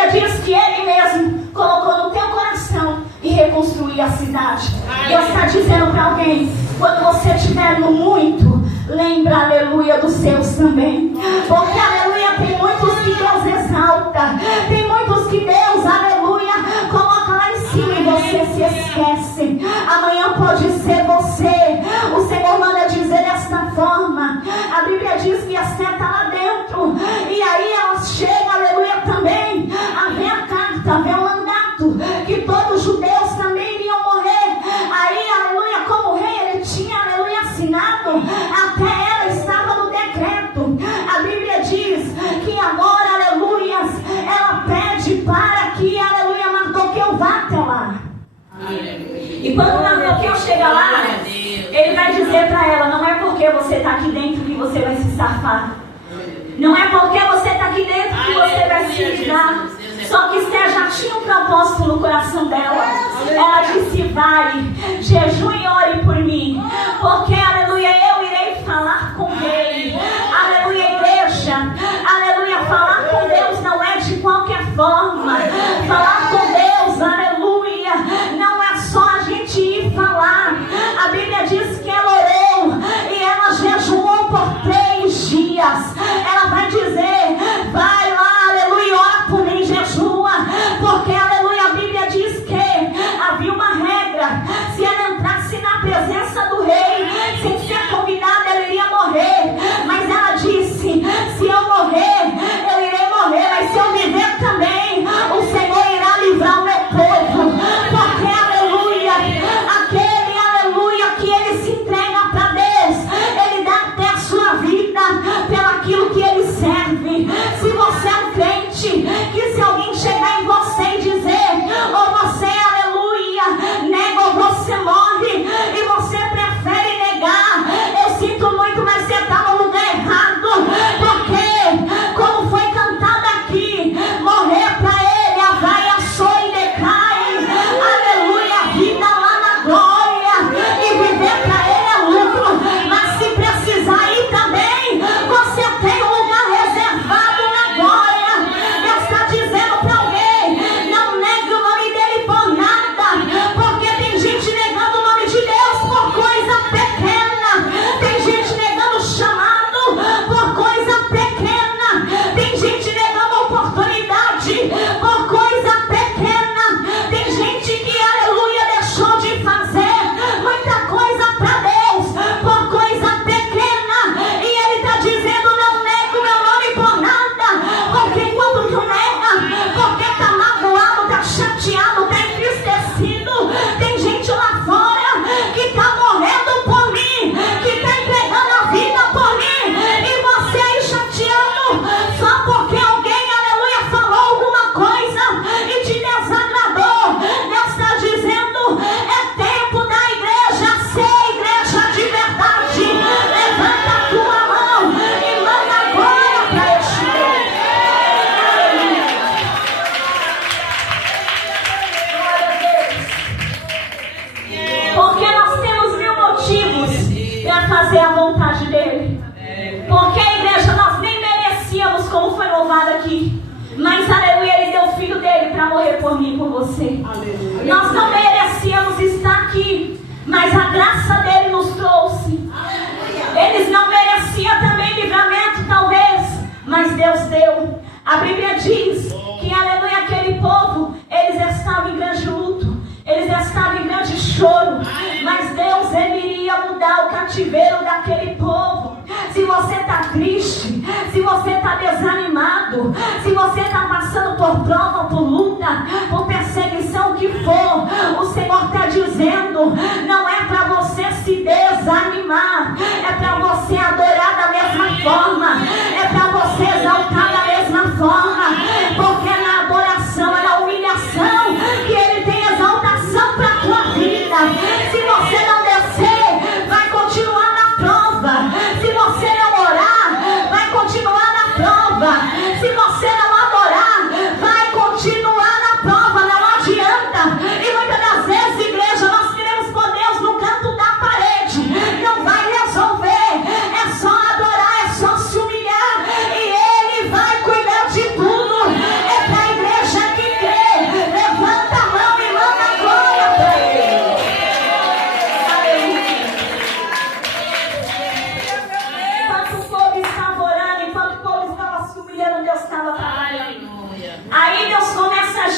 Bíblia diz que Ele mesmo colocou no teu coração e reconstruiu a cidade. Deus está dizendo para alguém: quando você estiver no muito, lembra, aleluia, dos seus também. Porque, aleluia, tem muitos que Deus exalta, tem muitos que Deus, aleluia, coloca lá em cima e você se esquece. Amanhã pode ser você. O Senhor manda dizer desta forma. A Bíblia diz que a Esther está lá dentro, e aí ela chega, aleluia, também a ver a carta, a ver o mandato, que todos os judeus também iriam morrer. Aí, aleluia, como rei, ele tinha, aleluia, assinado, até ela estava no decreto. A Bíblia diz que agora, aleluia, ela pede para que, aleluia, Mardoqueu vá até lá. E quando Mardoqueu chega lá, ele vai dizer para ela: não é porque você está aqui dentro que você vai se safar. Não é porque você está aqui dentro que você vai se livrar. Só que Esther já tinha um propósito no coração dela. Ela disse: vai, jejue e ore por mim, porque, aleluia, eu irei falar com ele. Aleluia, igreja. Aleluia, falar com Deus não é de qualquer forma. Falar com Deus, aleluia, não é só a gente ir falar. A Bíblia diz que ela orou e ela jejuou por 3 dias. Ela vai dizer: vai lá, aleluia, ora por mim, jejua. Porque, aleluia, a Bíblia diz que havia uma regra: se ela entrasse na presença do rei sem ser convidada, ela iria morrer. Mas ela disse: se eu morrer, eu irei morrer, mas se eu viver também, o Senhor irá livrar o meu povo. Porque, aleluia, aquele, aleluia, que ele se entrega para Deus, ele dá até a sua vida pelaquilo que ele serve. Se você é um crente, que se alguém chegar em você e dizer: ou você, aleluia, nega ou você morre, e você prefere negar, eu sinto muito, mas você está no lugar errado. Porque, como foi cantado aqui, morrer para ele, a vaia soa e decai. Aleluia, vida lá na glória, e viver para ele é lucro. Mas se precisar ir também, você tem um lugar reservado na glória. Deus está dizendo para alguém: não negue o nome dele por nada. Porque tem gente negando o nome de Deus por coisa pequena. Tem gente negando o chamado por coisa pequena. Tem gente negando a oportunidade por coisa pequena. Tem gente que, aleluia, deixou de fazer muita coisa para Deus por coisa pequena. E ele está dizendo: não negue o meu nome por nada. Porque enquanto tu nega, porque está magoado, está chateado, está entristecido, tem gente lá fora que está morrendo por mim, que está entregando a vida por mim, e você aí chateando só porque alguém, aleluia, falou alguma coisa e te desagradou. Deus está dizendo: é tempo da igreja ser igreja de verdade. Levanta a tua mão e manda glória para este Deus. Glória a Deus. Porque nós temos 1000 motivos para fazer a vontade dele. Porque, igreja, nós nem merecíamos, como foi louvado aqui, mas, aleluia, ele deu o filho dele para morrer por mim e por você. Nós não merecíamos estar aqui, mas a graça dele nos trouxe. Eles não mereciam também livramento, talvez, mas Deus deu. A Bíblia diz que, aleluia, aquele povo, eles estavam em grande luto, eles estavam em grande choro, mas Deus, ele iria mudar o cativeiro daquele povo. Se você está triste, se você está desanimado, se você está passando por prova, por luta, por perseguição, o que for, o Senhor está dizendo: não é para você se desanimar, é para você adorar da mesma forma, é para você exaltar da mesma forma, porque na adoração, é na humilhação que ele tem exaltação para a tua vida. Se você não descer, vai continuar na prova. Se você não orar, vai continuar na prova. Se você não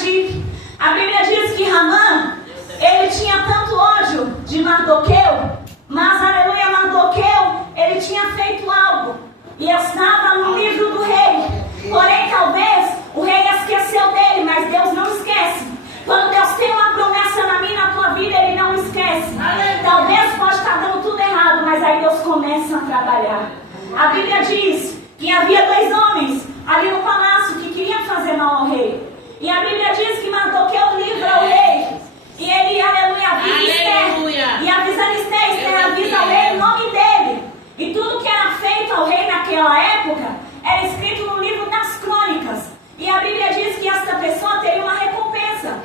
agir. A Bíblia diz que Ramã, ele tinha tanto ódio de Mardoqueu, mas, aleluia, Mardoqueu, ele tinha feito algo e estava no livro do rei. Porém, talvez o rei esqueceu dele, mas Deus não esquece. Quando Deus tem uma promessa na minha e na tua vida, Ele não esquece. Talvez pode estar dando tudo errado, mas aí Deus começa a trabalhar. A Bíblia diz que havia 2 homens ali no palácio que queriam fazer mal ao rei. E a Bíblia diz que Mardoqueu livra o rei. E ele, aleluia, avisa Esther. E avisando Esther avisa ao rei o nome dele. E tudo que era feito ao rei naquela época era escrito no livro das crônicas. E a Bíblia diz que esta pessoa teria uma recompensa.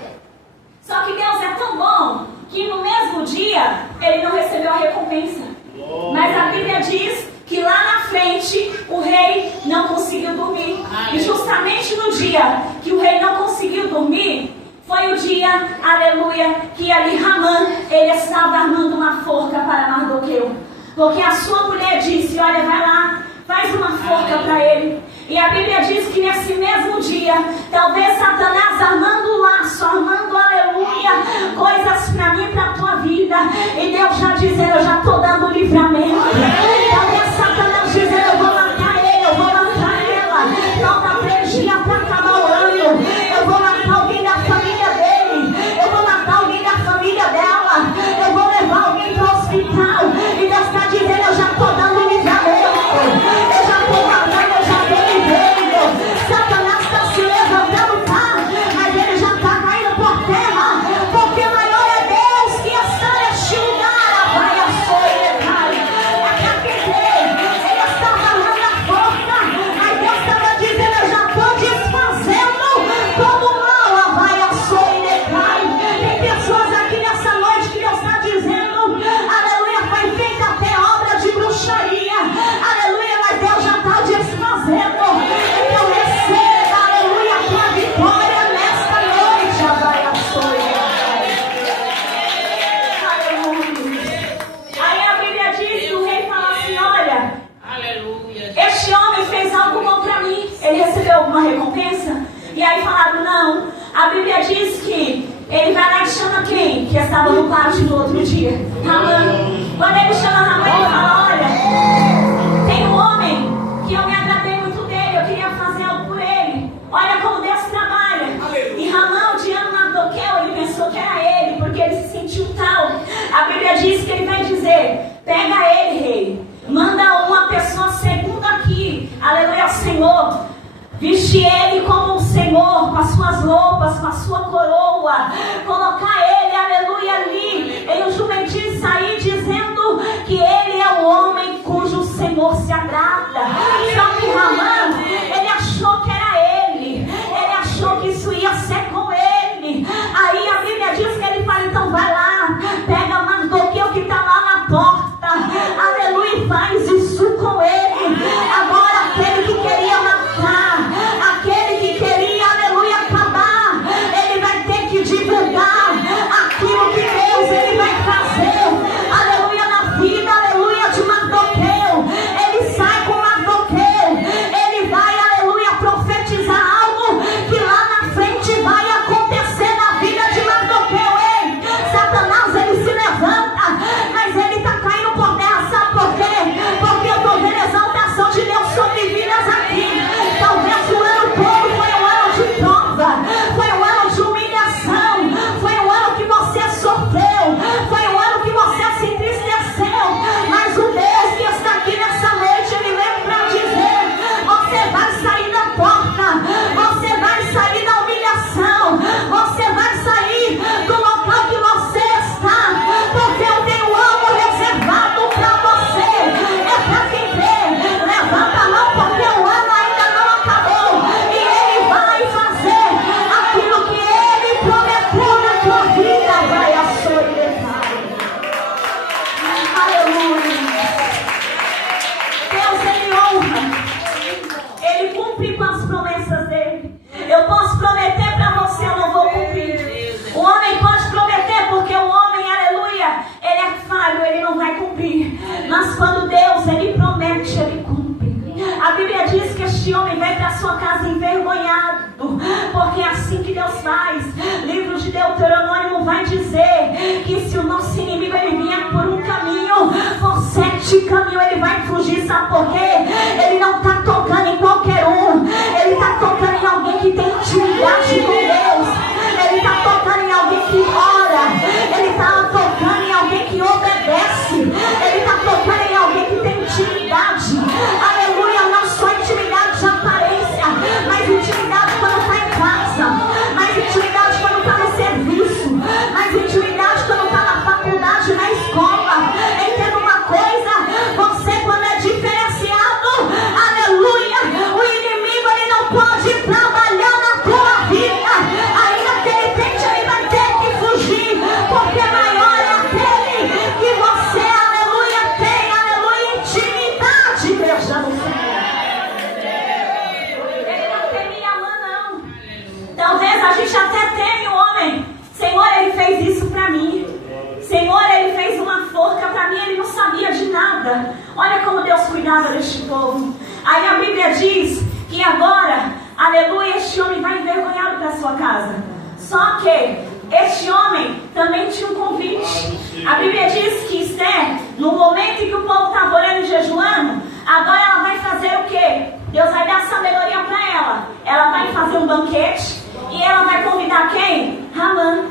Só que Deus é tão bom que no mesmo dia ele não recebeu a recompensa. Mas a Bíblia diz que lá na frente o rei não conseguiu dormir. E justamente no dia que o rei não conseguiu dormir, foi o dia, aleluia, que ali Ramã, ele estava armando uma forca para Mardoqueu. Porque a sua mulher disse, olha, vai lá, faz uma forca para ele. E a Bíblia diz que nesse mesmo dia, talvez Satanás armando o laço, armando, aleluia, coisas para mim e para a tua vida. E Deus já dizendo, eu já estou dando livramento. Talvez Satanás dizendo, eu vou matar ele, eu vou matar ela. Falta 3 dias para acabar o ano. Eu vou matar alguém da família dele. Eu vou matar alguém da família dela. Eu vou levar alguém para o hospital. E Deus está dizendo, eu já estou dando livramento. Eu já estou matando, eu já estou livrando. Satanás está se levantando, tá? Mas ele já está caindo por terra. Porque maior é Deus que está neste lugar. Vai a sua ele estava armando a forca. Aí Deus estava dizendo, eu já estou desfazendo todo o mal. Vai a sua ele cai. Tem pessoas aqui nessa noite que Deus está dizendo, aleluia, foi feita até obra de bruxaria. Aleluia, mas Deus já está desfazendo. Então receba, aleluia, a tua vitória nesta noite. Vai a sua aleluia. Aí a Bíblia diz que o rei fala assim, olha, este homem fez algo bom para mim. Ele recebeu alguma recompensa? E aí falaram, não. A Bíblia diz que ele vai lá e chama quem? Que estava no pátio no outro dia. Ramã. Quando ele chama Ramã, ele fala, olha, tem um homem que eu me agradei muito dele, eu queria fazer algo por ele. Olha como Deus trabalha. E Ramã, odiando Mardoqueu, ele pensou que era ele, porque ele se sentiu tal. A Bíblia diz que ele vai dizer, pega ele, rei. Manda uma pessoa segunda aqui, aleluia, Senhor. Veste ele como o Senhor, com as suas roupas, com a sua coroa. Colocar ele, aleluia, ali em um jumentinho, sair dizendo que ele é o homem cujo Senhor se agrada. Só que Ramã, ele achou que era ele. Ele achou que isso ia ser com ele. Aí a Bíblia diz que ele fala, então vai lá, pega Mardoqueu que está lá na porta. Aleluia, e faz isso com ele. Agora aquele que queria matar, aquele que queria, aleluia, acabar, ele vai ter que divulgar aquilo que Deus ele vai fazer, aleluia, na vida, aleluia, de Mardoqueu. Ele sai com este caminho ele vai fugir, sabe por quê? Ele não está tocando em qualquer um, ele está tocando em alguém que tem intimidade com Deus, ele está tocando em alguém que ora, ele está tocando em alguém que obedece, ele está tocando em alguém que tem intimidade. Aleluia, não só intimidade de aparência, mas intimidade quando está em casa, mas intimidade quando está no serviço, mas intimidade quando está na faculdade, na escola. Entenda uma coisa, você quando é diferenciado, aleluia, o inimigo ele não pode trabalhar na tua vida, ainda que ele tente, ele vai ter que fugir, porque maior é aquele que você, aleluia, tem, aleluia, intimidade, veja no Senhor. Ele não temia Amã, não. Talvez a gente até teme o homem. Senhor, ele fez isso para mim. Senhor, ele fez uma forca para mim, ele não sabia de nada. Olha como Deus cuidava deste povo. Aí a Bíblia diz que agora, aleluia, este homem vai envergonhado para sua casa. Só que este homem também tinha um convite. A Bíblia diz que Esther, no momento em que o povo estava orando e jejuando, agora ela vai fazer o quê? Deus vai dar sabedoria para ela. Ela vai fazer um banquete e ela vai convidar quem? Ramã.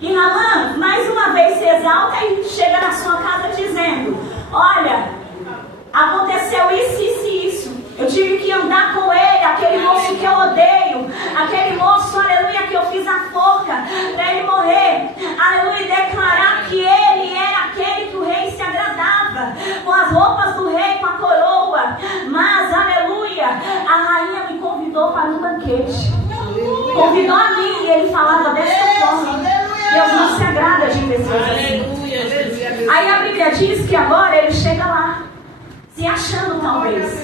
E Ramã, mais uma vez, se exalta e chega na sua casa dizendo: olha, aconteceu isso, isso e isso. Eu tive que andar com ele, aquele moço que eu odeio, aquele moço, aleluia, que eu fiz a forca para ele morrer. Aleluia, e declarar que ele era aquele que o rei se agradava, com as roupas do rei, com a coroa. Mas, aleluia, a rainha me convidou para um banquete. Convidou a mim e ele falava dessa forma. Deus não se agrada de pessoas assim. Aí a Bíblia diz que agora ele chega lá, se achando talvez.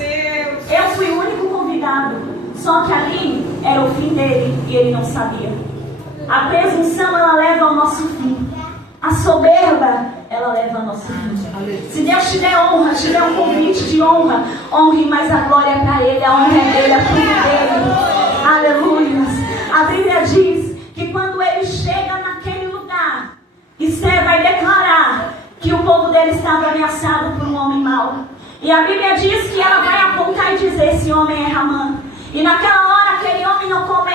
Eu fui o único convidado, só que ali era o fim dele e ele não sabia. A presunção ela leva ao nosso fim. A soberba ela leva ao nosso fim. Se Deus te der honra, te der um convite de honra, honre, mas a glória é para ele, a honra é dele, a tudo dele. Aleluia. A Bíblia diz que quando ele chega naquele lugar, Esther vai declarar que o povo dele estava ameaçado por um homem mau. E a Bíblia diz que ela vai apontar e dizer: esse homem é Ramã. E naquela hora aquele homem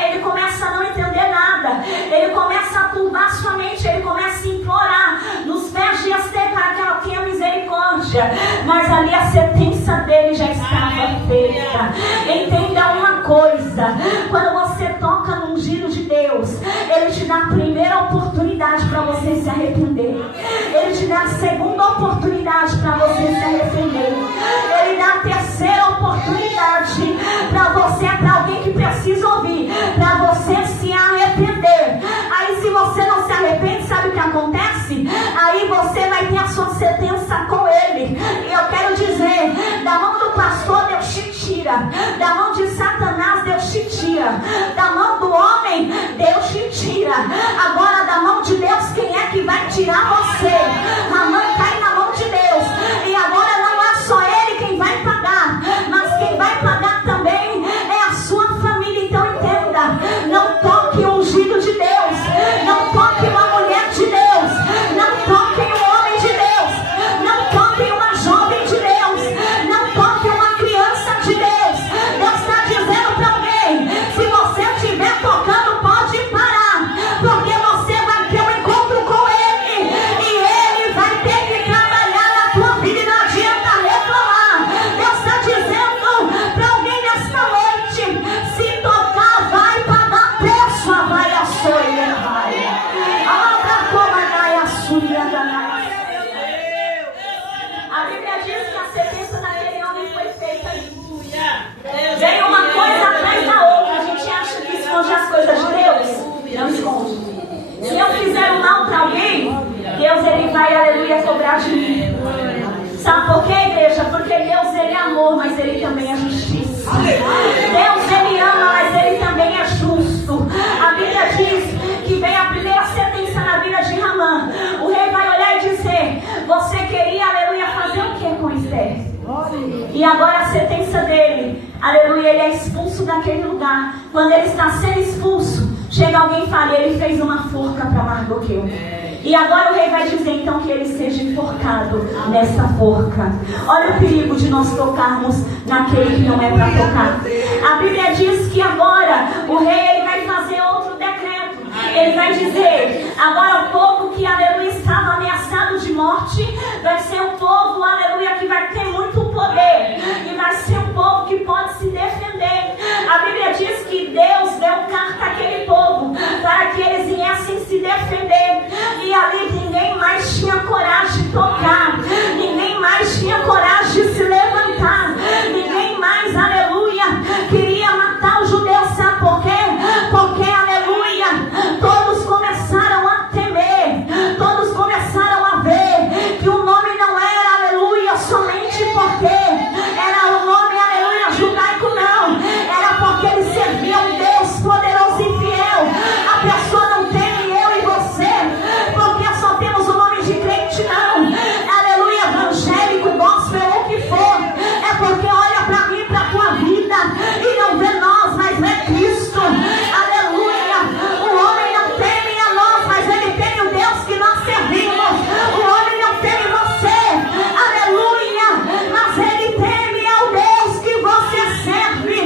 ele começa a não entender nada. Ele começa a turbar sua mente, ele começa a implorar nos pés de Esther para que ela tenha misericórdia. Mas ali a sentença dele já estava feita. Entenda uma coisa: quando você toca no ungido de Deus, ele te dá a primeira oportunidade para você se arrepender. Ele te dá a segunda oportunidade para você se arrepender. Ele dá a terceira oportunidade para você, para alguém que precisa ouvir, para você se arrepender. Aí se você não se arrepende, sabe o que acontece? Aí você vai ter a sua sentença com ele. E eu quero dizer, da mão do pastor Deus te tira, da mão de Satanás Deus te tira, da mão do homem Deus te tira. Agora da mão de Deus, quem é que vai tirar você? A mão cai na mão de Deus. E agora não é só ele quem vai pagar, mas quem vai pagar também é a sua família. Então entenda, não toque o ungido de Deus, não toque uma mulher de Deus, não toque um homem de Deus, não toque uma jovem de Deus, não toque uma criança de Deus. Deus está dizendo para alguém: se você estiver tocando, pode parar, porque você vai ter um encontro com ele, e ele vai ter que trabalhar na tua vida e não adianta reclamar. Deus está dizendo para alguém nesta noite: se tocar, vai pagar preço, vai a soia, vai. A Bíblia diz que a sentença daquele homem foi feita. Vem uma coisa atrás da outra. A gente acha que esconde as coisas de Deus. Não esconde. Se eu fizer um mal para alguém, Deus ele vai, aleluia, cobrar de mim. Sabe por quê, igreja? Porque Deus ele é amor, mas ele também é justiça. Deus ele ama, mas ele também é justo. A Bíblia diz que vem a primeira sentença na vida de Ramã. O rei vai olhar e dizer: você queria, aleluia, fazer o que com Esther? E agora a sentença dele, aleluia, ele é expulso daquele lugar. Quando ele está sendo expulso, chega alguém e fala: ele fez uma forca para Mardoqueu. E agora o rei vai dizer então que ele seja enforcado nessa forca. Olha o perigo de nós tocarmos naquele que não é para tocar. A Bíblia diz que agora o rei ele vai fazer outro decreto. Ele vai dizer, agora o povo que, aleluia, estava ameaçado de morte, vai ser um povo, aleluia, que vai ter muito poder. E vai ser um povo que pode se defender. A Bíblia diz que Deus deu carta àquele povo para que eles viessem se defender. E ali ninguém mais tinha coragem de tocar. Ninguém mais tinha coragem de se levantar. Ninguém mais, aleluia, queria matar os judeus. Sabe por quê? Porque, aleluia, todos começaram a temer. Todos começaram a ver que o nome não era, aleluia, somente porque era o nome, aleluia, judaico, não. Era porque eles serviam um Deus poderoso e fiel. A pessoa não teme eu e você, porque só temos o nome de crente, não. Aleluia, evangélico, gospel, o que for. É porque olha para mim, para a tua vida, e não vê nós, mas vê Cristo. Aleluia, o homem não teme a nós, mas ele teme o Deus que nós servimos. O homem não teme você, aleluia, mas ele teme ao Deus que você serve.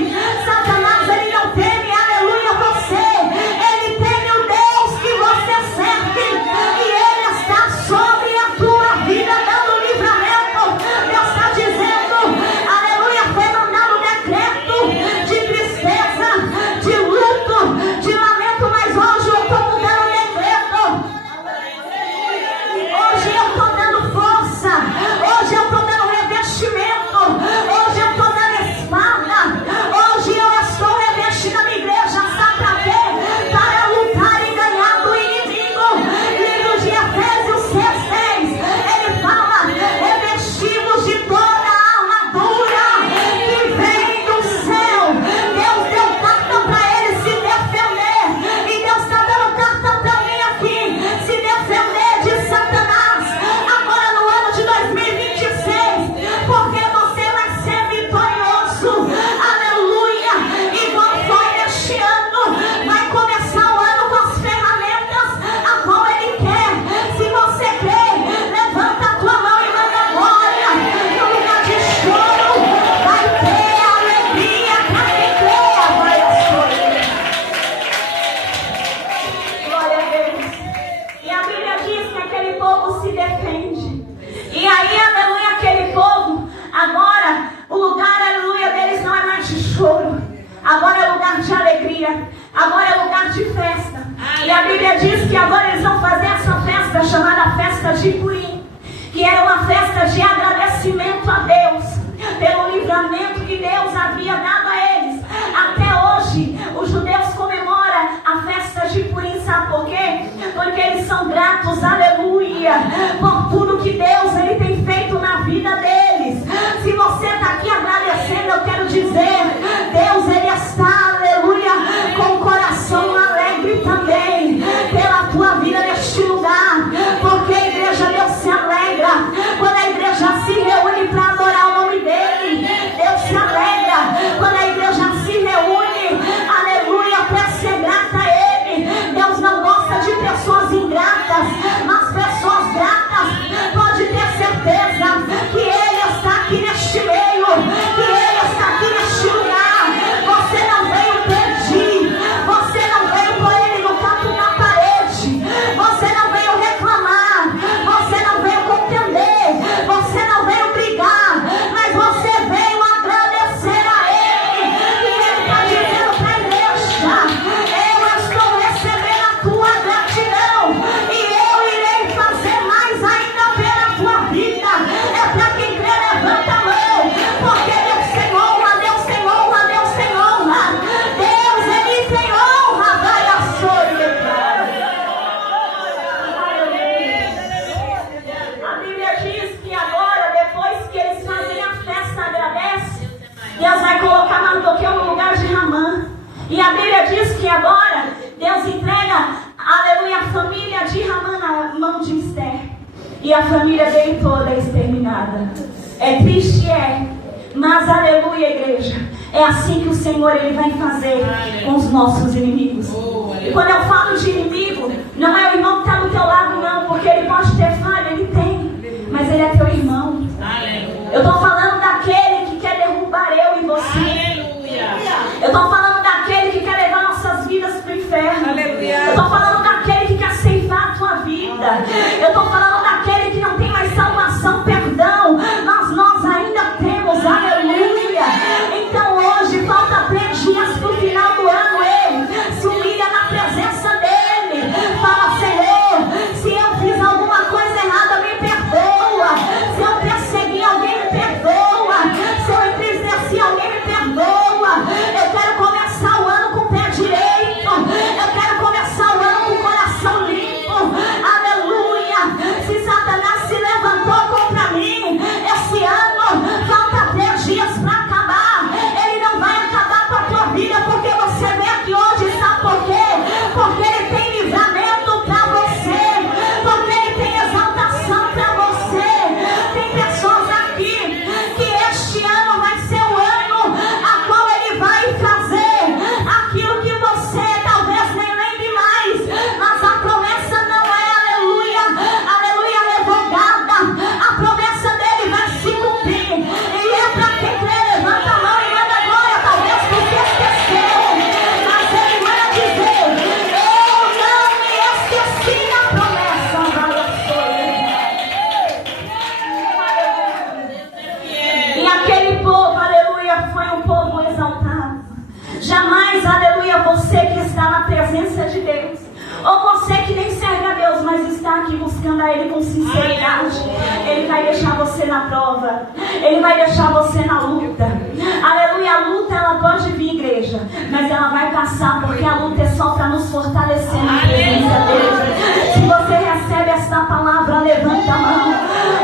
Satanás, ele não teme, aleluia, você. Ele teme o Deus que você serve. E ele está sobre a tua vida, dando livramento. Deus está dizendo, aleluia, foi mandado decreto de tristeza, de luto, de lamento, mas hoje eu estou mudando o decreto. Hoje eu estou dando força. Hoje eu estou dando revestimento. Hoje eu estou dando espada. Hoje eu estou revestindo a minha igreja. Sabe para quê? Para lutar e ganhar do inimigo. Livro de Efésios 6:6. Ele fala: revestimos de toda a armadura que vem do céu. Deus deu carta para ele se defender. E Deus está dando carta para mim aqui. Se defender de Satanás. Agora no ano de 2026. Porque você vai ser vitorioso. Aleluia. Igual foi este ano. Vai começar o ano com as ferramentas a qual ele quer. Se você crê, levanta a tua mão e manda glória. No lugar de choro, vai ter alegria para quem crê. Vai sorrir. Glória a Deus. E a Bíblia diz que aquele povo se defende. E aí, aleluia, aquele povo, agora, o lugar, aleluia, deles não é mais de choro. Agora é lugar de alegria. Agora é lugar de festa. E a Bíblia diz que agora eles vão fazer essa festa chamada Festa de Purim, que era uma festa de agradecimento a Deus pelo livramento que Deus havia dado a eles. Até hoje, os judeus comemoram a festa de Purim. Sabe por quê? Porque eles são gratos, aleluia, por tudo que Deus ele tem feito na vida deles. Se você está aqui agradecendo, eu quero dizer, Deus ele está, aleluia, com o coração alegre também pela tua vida neste lugar. Porque a igreja, Deus se alegra quando a igreja se reúne para adorar o nome dele. Deus se alegra quando a igreja se reúne, aleluia, para ser grata a ele. Deus não gosta de pessoas ingratas, mas pessoas gratas. Pode ter certeza que ele está aqui neste meio, que ele está aqui neste lugar. Você não veio pedir, você não veio pôr ele no canto da parede, você não veio reclamar, você não veio contender, você não veio brigar, mas você veio agradecer a ele. E ele está dizendo para a igreja: eu estou recebendo a tua gratidão e eu irei fazer mais ainda pela tua vida. É para quem crê, levanta a mão, porque Deus tem honra, Deus tem honra, Deus tem honra. Deus, ele tem honra. Vai a A Bíblia diz que agora, depois que eles fazem a festa, agradecem, Deus vai colocar Mardoqueu no lugar de Ramã. E a Bíblia diz que agora Deus entrega, aleluia, a família de Ramã na mão de Esther. E a família dele toda é exterminada. É triste, mas aleluia, igreja. É assim que o Senhor ele vai fazer com os nossos inimigos. E quando eu falo de inimigo, não é o irmão que está do teu lado, não. a Ele com sinceridade, Ele vai deixar você na prova, Ele vai deixar você na luta. Aleluia, a luta ela pode vir, igreja, mas ela vai passar, porque a luta é só para nos fortalecer na presença dele. Se você recebe esta palavra, levanta a mão,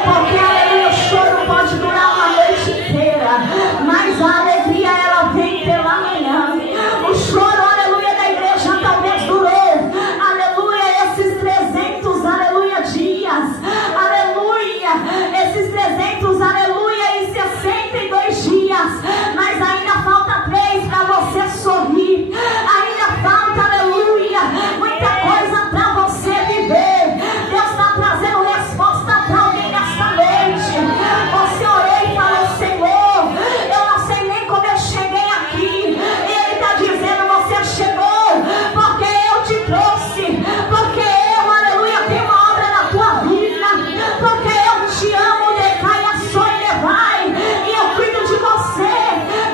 porque aleluia, o choro pode durar uma noite inteira, mas a alegria ela vem pela manhã. O choro, aleluia, da igreja talvez durou, aleluia, esses 300, aleluia, dias, aleluia, esses 300, aleluia, e 62 dias, mas ainda falta 3 para você sorrir, ainda falta, aleluia, muita coisa para você viver. Deus está trazendo resposta para alguém nesta noite. Você orou e falou: Senhor, eu não sei nem como eu cheguei aqui, e Ele está dizendo: você chegou porque eu te trouxe, porque eu, aleluia, tenho uma obra na tua vida, porque eu te amo, decai a sua e levai, e eu cuido de você.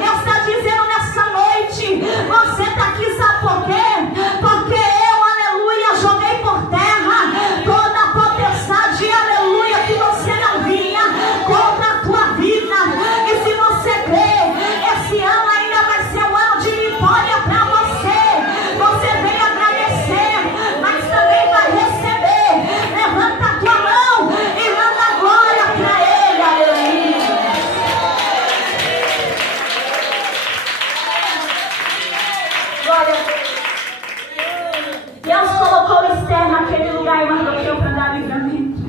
Deus está dizendo nessa noite: você está aqui, sabe por quê? Porque eu, aleluia, joguei por terra toda a potestade, aleluia, que você não vinha contra a tua vida. E se você crê, esse ano ainda vai ser um ano de vitória para você. Você vem agradecer, mas também vai receber. Levanta a tua mão e manda glória para Ele, aleluia. Glória a Deus. Deus colocou Esther naquele lugar e mandou para dar livramento.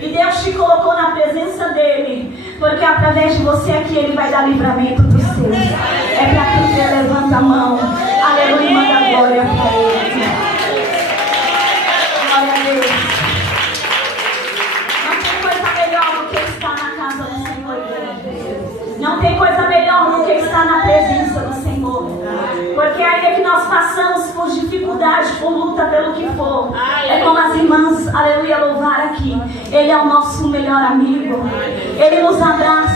E Deus te colocou na presença dele, porque através de você aqui Ele vai dar livramento para os seus. É para quem você levanta a mão, aleluia, e manda glória para Ele. Glória a Deus. Não tem coisa melhor do que estar na casa do Senhor, igreja. Não tem coisa melhor do que estar na presença do Senhor. Porque ainda que nós passamos por dificuldade, por luta, pelo que for, é como as irmãs, aleluia, louvar aqui. Ele é o nosso melhor amigo. Ele nos abraça.